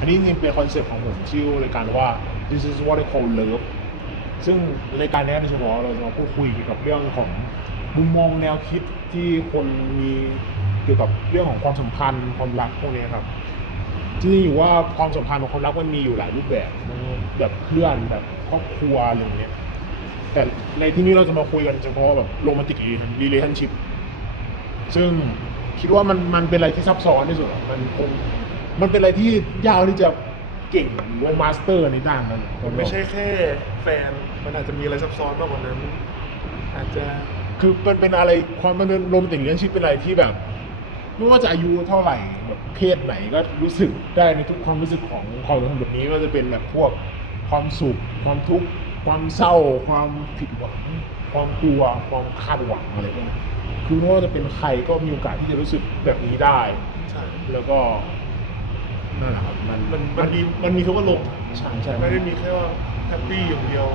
อันนี้จริงเป็นคอนเซ็ปต์ของผมชื่อรายการว่า this is what I call love ซึ่งรายการนี้โดยเฉพาะเราจะมาพูดคุยเกี่ยวกับเรื่องของมุมมองแนวคิดที่คนมีเกี่ยวกับเรื่องของความสัมพันธ์ความรักพวกนี้ครับจริงอยู่ว่าความสัมพันธ์ของความรักมันมีอยู่หลายรูปแบบแบบเพื่อนแบบครอบครัวอะไรอย่างเงี้ยแต่ในที่นี้เราจะมาคุยกันเฉพาะแบบโรแมนติกรีเลชั่นชิพซึ่งคิดว่ามันมันเป็นอะไรที่ซับซ้อนที่สุดมันคง มันเป็นอะไรที่ยากที่จะเก่งหรือว่ามาสเตอร์ในด้านนั้นมันไม่ใช่แค่แฟน มันอาจจะมีอะไรซับซ้อนมากกว่านั้น อาจจะคือมันเป็นอะไรความมันเป็นโรแมนติกรีเลชั่นชิพเป็นอะไรที่แบบไม่ว่าจะอายุเท่าไหร่แบบเพศไหนก็รู้สึกได้ในทุกความรู้สึกของความสัมพันธ์แบบนี้ไม่ว่าจะเป็นแบบพวกความสุข ความทุกข์ความเศร้า ความผิดหวัง ความกลัว ความคาดหวังอะไรพวกนี้คือไม่ว่าจะเป็นใครก็มีโอกาสที่จะรู้สึกแบบนี้ได้ใช่แล้วก็ มันมันมันมีมันมีทุกอารมณ์ใช่ใช่ ไม่ได้มีแค่ว่าแฮปปี้อย่างเดียว